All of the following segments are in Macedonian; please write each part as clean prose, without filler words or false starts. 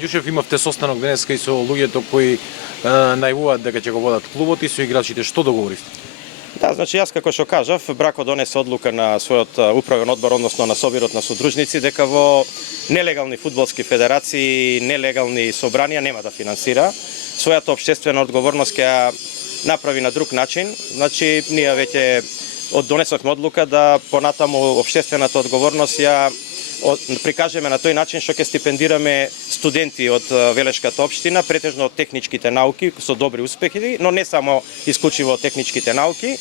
Јушев, имавте состанок денеска и со луѓето кои најавуваат дека ќе го водат клубот и со играчите. Што договоривте? Да, значи јас како што кажав, Брако донесе одлука на својот управен одбор, односно на собирот на содружници, дека во нелегални фудбалски федерации, нелегални собранија нема да финансира. Својата општествена одговорност ќе ја направи на друг начин. Значи, ние веќе донесовме одлука да понатаму општествената одговорност ја прикажеме на тој начин што ќе стипендираме студенти од Велешката општина, претежно од техничките науки со добри успехи, но не само исклучиво од техничките науки.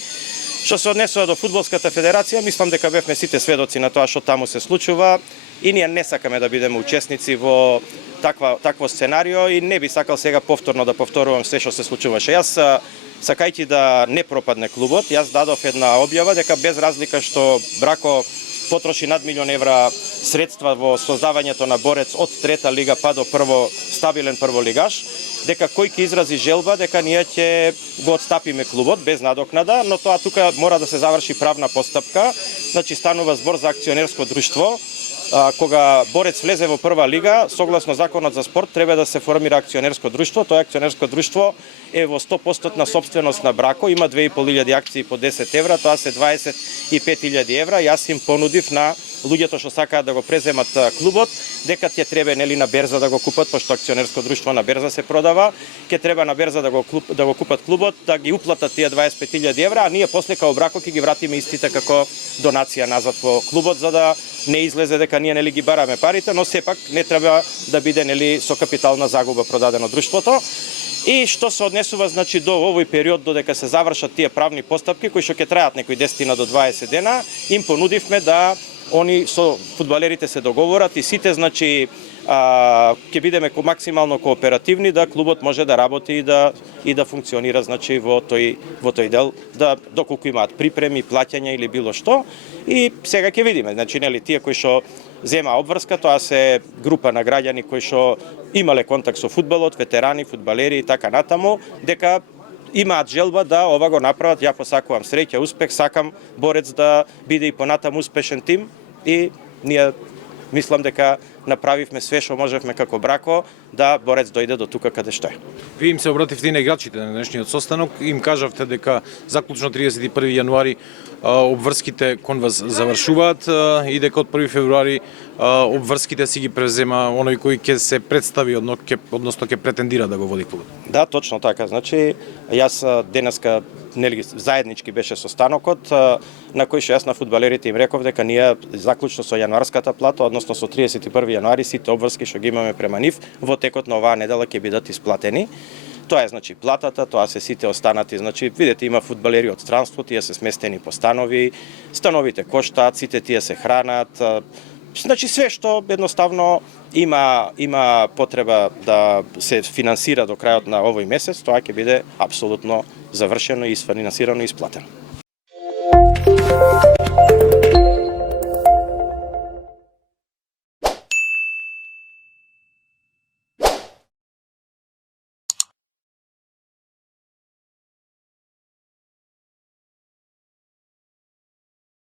Што се однесува до фудбалската федерација, мислам дека бевме сите сведоци на тоа што таму се случува и ние не сакаме да бидеме учесници во такво сценарио и не би сакал сега повторно да повторувам се што се случуваше. Јас сакајќи да не пропадне клубот, јас дадов една објава дека без разлика што Брако потроши над милион евра средства во создавањето на борец од трета лига па до стабилен прволигаш, дека кој ќе изрази желба дека ние ќе го отстапиме клубот без надокнада, но тоа тука мора да се заврши правна постапка. Значи станува збор за акционерско друштво. Кога борец влезе во прва лига, согласно законот за спорт, треба да се формира акционерско друштво. Тоа акционерско друштво е во 100% собственост на Брако, има 2500 акции по 10 евра, тоа се 25.000 евра. Јас им понудив на луѓето што сакаат да го преземат клубот, дека ќе треба на берза да го купат, пошто акционерско друштво на берза се продава, ќе треба на берза да го купат клубот, да ги уплатат тие 25.000 евра, а ние после као Брако ќе ги вратиме истите како донација назад во клубот, за да не излезе дека ние ги бараме парите, но сепак не треба да биде со капитална загуба продадено друштвото. И што се однесува значи до овој период додека се завршат тие правни постапки кои што ќе трајат некои 10 до 20 дена, им понудивме да они со фудбалерите се договорат и сите значи ќе бидеме максимално кооперативни да клубот може да работи и да функционира значи во тој дел, да доколку имаат припреми, плаќања или било што. И сега ќе видиме, значи тие кои што зема обврска, тоа се група на граѓани кои што имале контакт со фудбалот, ветерани, фудбалери и така натаму, дека имаат желба да ова го направат. Ја посакувам среќа, успех, сакам борец да биде и понатаму успешен тим и ние мислам дека направивме све што можевме како Брако да борец дојде до тука каде што е. Вие им се обративте и на играчите на денешниот состанок, им кажавте дека заклучно 31 јануари обврските кон вас завршуваат и дека од 1 февруари обврските си ги презема оној кој ќе се представи, односно ќе претендира да го води клубот. Да, точно така. Значи, јас денеска заеднички беше состанокот на кој што јас на фудбалерите им реков дека ние заклучно со јануарската плата, односно со 31 јануари сите обврски што ги имаме према нив во текот на оваа недела ќе бидат исплатени. Тоа е значи платата, тоа се сите останати, значи видете има фудбалери од странство, тие се сместени по станови, становите коштаат, сите тие се хранат. Значи све што едноставно има потреба да се финансира до крајот на овој месец, тоа ќе биде апсолутно завршено и финансирано и исплатено.